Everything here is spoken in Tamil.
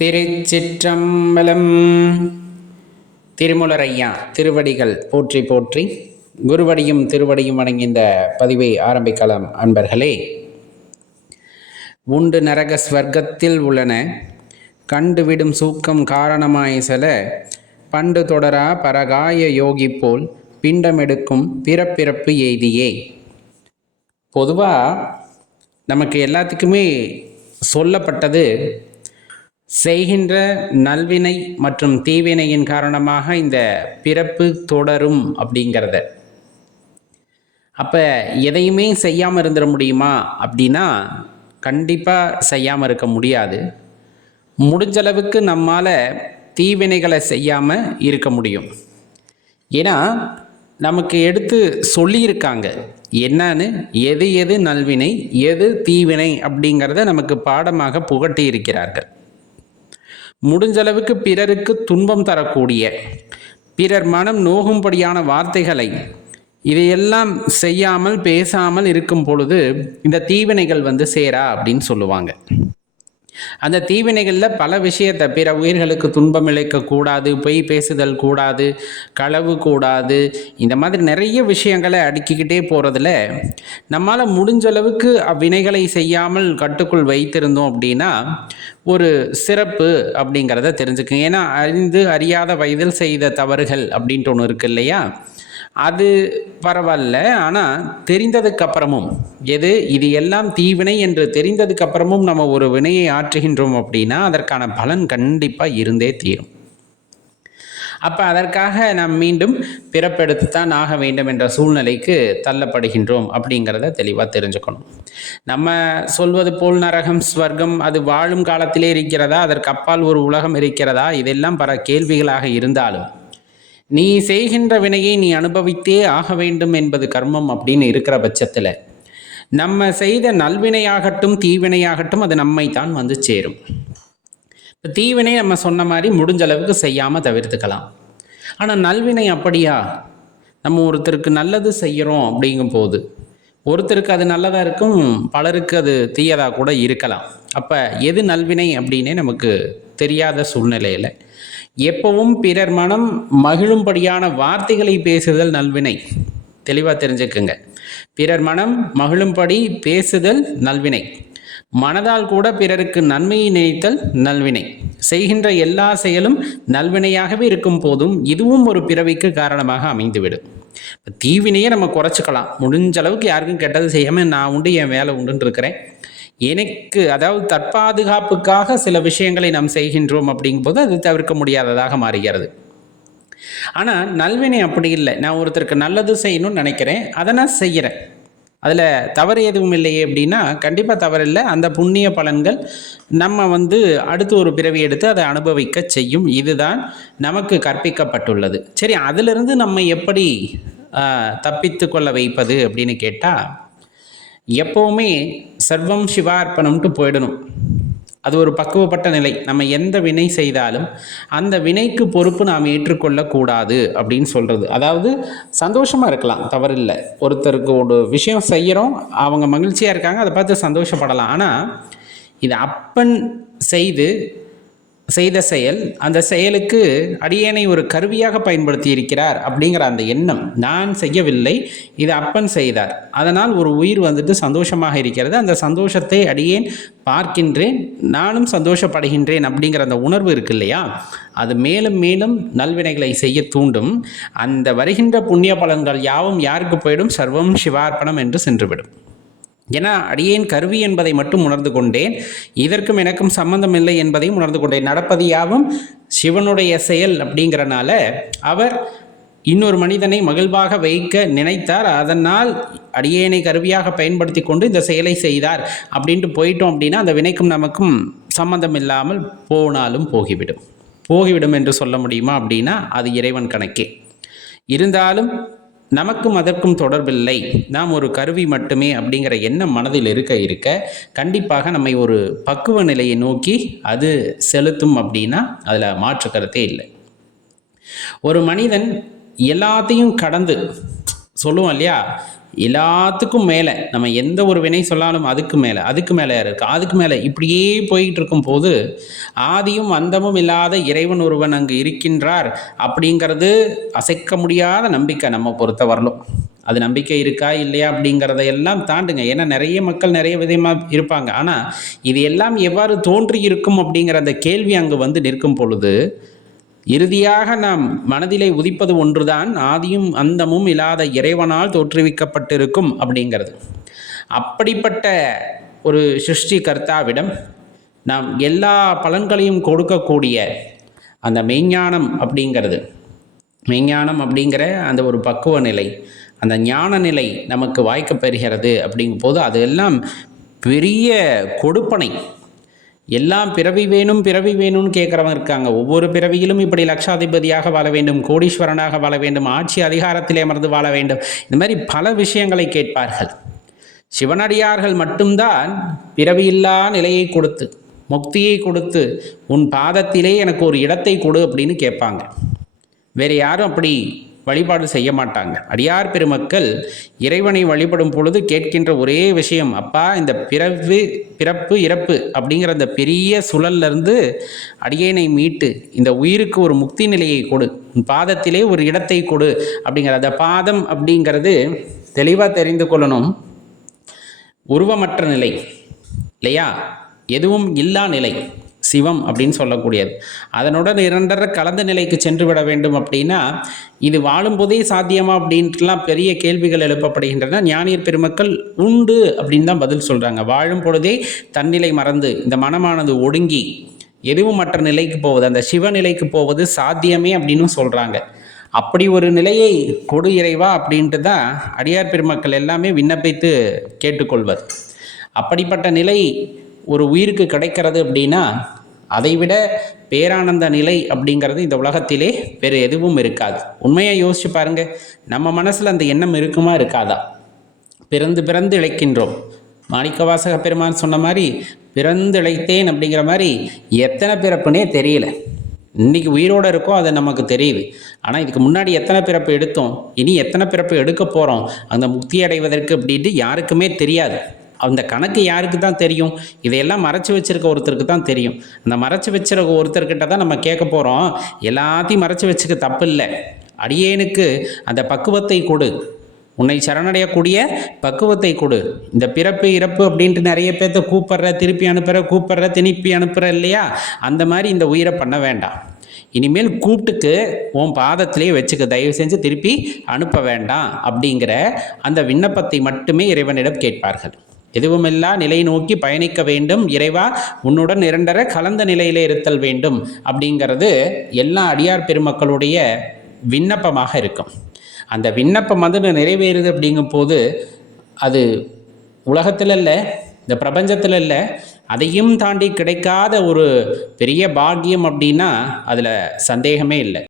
திருச்சிற்றம்பலம். திருமுலரையா திருவடிகள் போற்றி போற்றி. குருவடியும் திருவடியும் வணங்கி இந்த பதிவை ஆரம்பிக்கலாம் அன்பர்களே. உண்டு நரக ஸ்வர்க்கத்தில் உள்ளன. கண்டுவிடும் சூக்கம் காரணமாய் சில. பண்டு தொடரா பரகாய யோகி போல் பிண்டமெடுக்கும் பிறப்பிறப்பு எய்தியே. பொதுவாக நமக்கு எல்லாத்துக்குமே சொல்லப்பட்டது செய்கின்ற நல்வினை மற்றும் தீவினையின் காரணமாக இந்த பிறப்பு தொடரும் அப்படிங்கிறத. அப்போ எதையுமே செய்யாமல் இருந்துட முடியுமா அப்படின்னா கண்டிப்பாக செய்யாமல் இருக்க முடியாது. முடிஞ்சளவுக்கு நம்மால் தீவினைகளை செய்யாமல் இருக்க முடியும். ஏன்னா நமக்கு எடுத்து சொல்லியிருக்காங்க என்னன்னு எது எது நல்வினை எது தீவினை அப்படிங்கிறத நமக்கு பாடமாக புகட்டி இருக்கிறார்கள் முடிஞ்ச அளவுக்கு பிறருக்கு துன்பம் தரக்கூடிய பிறர் மனம் நோகும்படியான வார்த்தைகளை இதையெல்லாம் செய்யாமல் பேசாமல் இருக்கும் பொழுது இந்த தீவினைகள் வந்து சேரா அப்படின்னு சொல்லுவாங்க. அந்த தீவினைகளில் பல விஷயத்தை பிற உயிர்களுக்கு துன்பம் இழைக்கக்கூடாது பொய் பேசுதல் கூடாது களவு கூடாது இந்த மாதிரி நிறைய விஷயங்களை அடுக்கிக்கிட்டே போகிறதுல நம்மால் முடிஞ்ச அளவுக்கு அவ்வினைகளை செய்யாமல் கட்டுக்குள் வைத்திருந்தோம் அப்படின்னா ஒரு சிறப்பு அப்படிங்கிறத தெரிஞ்சுக்குங்க. ஏன்னா அறிந்து அறியாத வயதில் செய்த தவறுகள் அப்படின்ட்டு ஒன்று இருக்கு இல்லையா? அது பரவாயில்ல ஆனால் தெரிந்ததுக்கு அப்புறமும் எது? இது எல்லாம் தீவினை என்று தெரிந்ததுக்கு அப்புறமும் நம்ம ஒரு வினையை ஆற்றுகின்றோம் அப்படின்னா அதற்கான பலன் கண்டிப்பாக இருந்தே தீரும். அப்போ அதற்காக நாம் மீண்டும் பிறப்பெடுத்து தான் ஆக வேண்டும் என்ற சூழ்நிலைக்கு தள்ளப்படுகின்றோம் அப்படிங்கிறத தெளிவாக தெரிஞ்சுக்கணும். நம்ம சொல்வது போல் நரகம் ஸ்வர்க்கம் அது வாழும் காலத்திலே இருக்கிறதா? அதற்கு அப்பால் ஒரு உலகம் இருக்கிறதா? இதெல்லாம் பல கேள்விகளாக இருந்தாலும் நீ செய்கின்ற வினையை நீ அனுபவித்தே ஆக வேண்டும் என்பது கர்மம் அப்படின்னு இருக்கிற பட்சத்தில் நம்ம செய்த நல்வினையாகட்டும் தீவினையாகட்டும் அது நம்மை தான் வந்து சேரும். இப்போ தீவினை நம்ம சொன்ன மாதிரி முடிஞ்ச அளவுக்கு செய்யாமல் தவிர்த்துக்கலாம். ஆனால் நல்வினை அப்படியா? நம்ம ஒருத்தருக்கு நல்லது செய்கிறோம் அப்படிங்கும் போது ஒருத்தருக்கு அது நல்லதாக இருக்கும் பலருக்கு அது தீயதாக கூட இருக்கலாம். அப்போ எது நல்வினை அப்படின்னே நமக்கு தெரியாத சூழ்நிலையில் எப்பவும் பிறர் மனம் மகிழும்படியான வார்த்தைகளை பேசுதல் நல்வினை. தெளிவாக தெரிஞ்சுக்குங்க. பிறர் மனம் மகிழும்படி பேசுதல் நல்வினை. மனதால் கூட பிறருக்கு நன்மையை நினைத்தல் நல்வினை. செய்கின்ற எல்லா செயலும் நல்வினையாகவே இருக்கும் போதும் இதுவும் ஒரு பிறவிக்கு காரணமாக அமைந்துவிடும். தீவினையே தீவினையை நம்ம குறைச்சிக்கலாம். முடிஞ்ச அளவுக்கு யாருக்கும் கெட்டது செய்யாமல் நான் உண்டு என் வேலை உண்டுன்னு இருக்கிறேன். எனக்கு அதாவது தற்பாதுகாப்புக்காக சில விஷயங்களை நாம் செய்கின்றோம் அப்படிங்கும்போது அது தவிர்க்க முடியாததாக மாறுகிறது. ஆனால் நல்வினை அப்படி இல்லை. நான் ஒருத்தருக்கு நல்லது செய்யணும்னு நினைக்கிறேன் அதை நான் செய்கிறேன் அதில் தவறு எதுவும் இல்லையே அப்படின்னா கண்டிப்பாக தவறில்லை அந்த புண்ணிய பலன்கள் நம்ம வந்து அடுத்து ஒரு பிறவி எடுத்து அதை அனுபவிக்க செய்யும். இதுதான் நமக்கு கற்பிக்கப்பட்டுள்ளது. சரி அதிலிருந்து நம்ம எப்படி தப்பித்து கொள்ள வைப்பது அப்படின்னு கேட்டால் எப்போவுமே சர்வம் சிவார்ப்பணம்ட்டு போயிடணும். அது ஒரு பக்குவப்பட்ட நிலை. நம்ம எந்த வினை செய்தாலும் அந்த வினைக்கு பொறுப்பு நாம் ஏற்றுக்கொள்ளக்கூடாது அப்படின்னு சொல்கிறது அதாவது சந்தோஷமாக இருக்கலாம் தவறில்லை. ஒருத்தருக்கு ஒரு விஷயம் செய்கிறோம் அவங்க மகிழ்ச்சியாக இருக்காங்க அதை பார்த்து சந்தோஷப்படலாம். ஆனால் இது அப்பன் செய்து செய்த செயல் அந்த செயலுக்கு அடியேனை ஒரு கருவியாக பயன்படுத்தி இருக்கிறார் அப்படிங்கிற அந்த எண்ணம் நான் செய்யவில்லை இது அப்பன் செய்தார். அதனால் ஒரு உயிர் வந்துட்டு சந்தோஷமாக இருக்கிறது. அந்த சந்தோஷத்தை அடியேன் பார்க்கின்றேன் நானும் சந்தோஷப்படுகின்றேன் அப்படிங்கிற அந்த உணர்வு இருக்கு இல்லையா? அது மேலும் மேலும் நல்வினைகளை செய்ய தூண்டும். அந்த வருகின்ற புண்ணிய பலன்கள் யாவும் யாருக்கு போயிடும்? சர்வம் சிவார்ப்பணம் என்று சென்றுவிடும். ஏன்னா அடியேன் கருவி என்பதை மட்டும் உணர்ந்து கொண்டேன். இதற்கும் எனக்கும் சம்பந்தம் இல்லை என்பதையும் உணர்ந்து கொண்டேன். நடப்பது யாவும் சிவனுடைய செயல் அப்படிங்கிறனால அவர் இன்னொரு மனிதனை மகிழ்வாக வைக்க நினைத்தார். அதனால் அடியேனை கருவியாக பயன்படுத்தி கொண்டு இந்த செயலை செய்தார். அப்படின்ட்டு போயிட்டோம் அப்படின்னா அந்த வினைக்கும் நமக்கும் சம்பந்தம் இல்லாமல் போனாலும் போகிவிடும். போகிவிடும் என்று சொல்ல முடியுமா அப்படின்னா அது இறைவன் கணக்கே. இருந்தாலும் நமக்கும் அதற்கும் தொடர்பில்லை. நாம் ஒரு கருவி மட்டுமே அப்படிங்கிற எண்ணம் மனதில் இருக்க இருக்க கண்டிப்பாக நம்மை ஒரு பக்குவ நிலையை நோக்கி அது செலுத்தும் அப்படின்னா அதில் மாற்று கருத்தே இல்லை. ஒரு மனிதன் எல்லாத்தையும் கடந்து சொல்லுவோம் இல்லையா? எல்லாத்துக்கும் மேலே நம்ம எந்த ஒரு வினை சொன்னாலும் அதுக்கு மேலே அதுக்கு மேலே இருக்குது அதுக்கு மேலே. இப்படியே போயிட்டு இருக்கும் போது ஆதியும் அந்தமும் இல்லாத இறைவன் ஒருவன் அங்கு இருக்கின்றார் அப்படிங்கிறது அசைக்க முடியாத நம்பிக்கை நம்ம பொறுத்த வரலும் அது நம்பிக்கை இருக்கா இல்லையா அப்படிங்கிறத எல்லாம் தாண்டுங்க. ஏன்னா நிறைய மக்கள் நிறைய விதமாக இருப்பாங்க. ஆனால் இது எல்லாம் எவ்வாறு தோன்றி இருக்கும் அப்படிங்கிற அந்த கேள்வி அங்கு வந்து நிற்கும் பொழுது இறுதியாக நாம் மனதிலே உதிப்பது ஒன்றுதான் ஆதியும் அந்தமும் இல்லாத இறைவனால் தோற்றுவிக்கப்பட்டிருக்கும் அப்படிங்கிறது. அப்படிப்பட்ட ஒரு சிருஷ்டி கர்த்தாவிடம் நாம் எல்லா பலன்களையும் கொடுக்கக்கூடிய அந்த மெய்ஞானம் அப்படிங்கிறது. மெய்ஞானம் அப்படிங்கிற அந்த ஒரு பக்குவ நிலை அந்த ஞான நிலை நமக்கு வாய்க்கப் பெறுகிறது அப்படிங்கும் போது அதெல்லாம் பெரிய கொடுப்பனை எல்லாம் பிறவி வேணும் பிறவி வேணும்னு கேட்குறவங்க இருக்காங்க. ஒவ்வொரு பிறவியிலும் இப்படி லட்சாதிபதியாக வாழ வேண்டும் கோடீஸ்வரனாக வாழ வேண்டும் ஆட்சி அதிகாரத்திலே அமர்ந்து வாழ வேண்டும். இந்த மாதிரி பல விஷயங்களை கேட்பார்கள். சிவனடியார்கள் மட்டும்தான் பிறவியில்லா நிலையை கொடுத்து முக்தியை கொடுத்து உன் பாதத்திலே எனக்கு ஒரு இடத்தை கொடு அப்படின்னு கேட்பாங்க. வேறு யாரும் அப்படி வழிபாடு செய்ய மாட்டாங்க. அடியார் பெருமக்கள் இறைவனை வழிபடும் பொழுது கேட்கின்ற ஒரே விஷயம் அப்பா இந்த பிறப்பு பிறப்பு இறப்பு அப்படிங்கிற அந்த பெரிய சுழல்லிருந்து அடியேனை மீட்டு இந்த உயிருக்கு ஒரு முக்தி நிலையை கொடு உன் பாதத்திலே ஒரு இடத்தை கொடு அப்படிங்கிற அந்த பாதம் அப்படிங்கிறது தெளிவாக தெரிந்து கொள்ளணும். உருவமற்ற நிலை இல்லையா? எதுவும் இல்லா நிலை. சிவம் அப்படின்னு சொல்லக்கூடியது. அதனுடன் இரண்டரை கலந்த நிலைக்கு சென்று விட வேண்டும் அப்படின்னா இது வாழும்போதே சாத்தியமா அப்படின்ட்டுலாம் பெரிய கேள்விகள் எழுப்பப்படுகின்றன. ஞானியர் பெருமக்கள் உண்டு அப்படின்னு தான் பதில் சொல்கிறாங்க வாழும் பொழுதே தன்னிலை மறந்து இந்த மனமானது ஒடுங்கி எதுவும் மற்ற நிலைக்கு போவது அந்த சிவநிலைக்கு போவது சாத்தியமே அப்படின்னு சொல்கிறாங்க அப்படி ஒரு நிலையை கொடு இறைவா அப்படின்ட்டு தான் அடியார் பெருமக்கள் எல்லாமே விண்ணப்பித்து கேட்டுக்கொள்வது அப்படிப்பட்ட நிலை ஒரு உயிருக்கு கிடைக்கிறது அப்படின்னா அதைவிட பேரானந்த நிலை அப்படிங்கிறது இந்த உலகத்திலே வேறு எதுவும் இருக்காது. உண்மையை யோசிச்சு பாருங்க நம்ம மனசில் அந்த எண்ணம் இருக்குமா இருக்காதா? பிறந்து பிறந்து இழைக்கின்றோம். மாணிக்கவாசக பெருமான் சொன்ன மாதிரி பிறந்து இழைத்தேன் அப்படிங்கிற மாதிரி எத்தனை பிறப்புனே தெரியல. இன்னைக்கு உயிரோடு இருக்கோ அது நமக்கு தெரியுது. ஆனால் இதுக்கு முன்னாடி எத்தனை பிறப்பு எடுத்தோம்? இனி எத்தனை பிறப்பு எடுக்க போகிறோம் அந்த முக்தி அடைவதற்கு அப்படின்ட்டு யாருக்குமே தெரியாது. அந்த கணக்கு யாருக்கு தான் தெரியும்? இதையெல்லாம் மறைச்சி வச்சிருக்க ஒருத்தருக்கு தான் தெரியும். அந்த மறைச்சி வச்சிருக்க ஒருத்தர்கிட்ட தான் நம்ம கேட்க போகிறோம் எல்லாத்தையும் மறைச்சி வச்சுக்க தப்பு இல்லை அடியேனுக்கு அந்த பக்குவத்தை கொடு. உன்னை சரணடையக்கூடிய பக்குவத்தை கொடு. இந்த பிறப்பு இறப்பு அப்படின்ட்டு நிறைய பேர்த்த கூப்பிட்ற திருப்பி அனுப்புகிற கூப்பிட்ற திணிப்பி அனுப்புகிற இல்லையா? அந்த மாதிரி இந்த உயிரை பண்ண வேண்டாம். இனிமேல் கூப்பிட்டுக்கு உன் பாதத்திலே வச்சுக்க. தயவு செஞ்சு திருப்பி அனுப்ப வேண்டாம் அப்படிங்கிற அந்த விண்ணப்பத்தை மட்டுமே இறைவனிடம் கேட்பார்கள். எதுவுமில்லா நிலை நோக்கி பயணிக்க வேண்டும்? இறைவா உன்னுடன் இரண்டர கலந்த நிலையிலே இருத்தல் வேண்டும். அப்படிங்கிறது எல்லா அடியார் பெருமக்களுடைய விண்ணப்பமாக இருக்கும். அந்த விண்ணப்பம் வந்து நிறைவேறுது அப்படிங்கும் போது அது உலகத்தில் இல்லை இந்த பிரபஞ்சத்தில் இல்லை அதையும் தாண்டி கிடைக்காத ஒரு பெரிய பாக்கியம் அப்படின்னா அதில் சந்தேகமே இல்லை.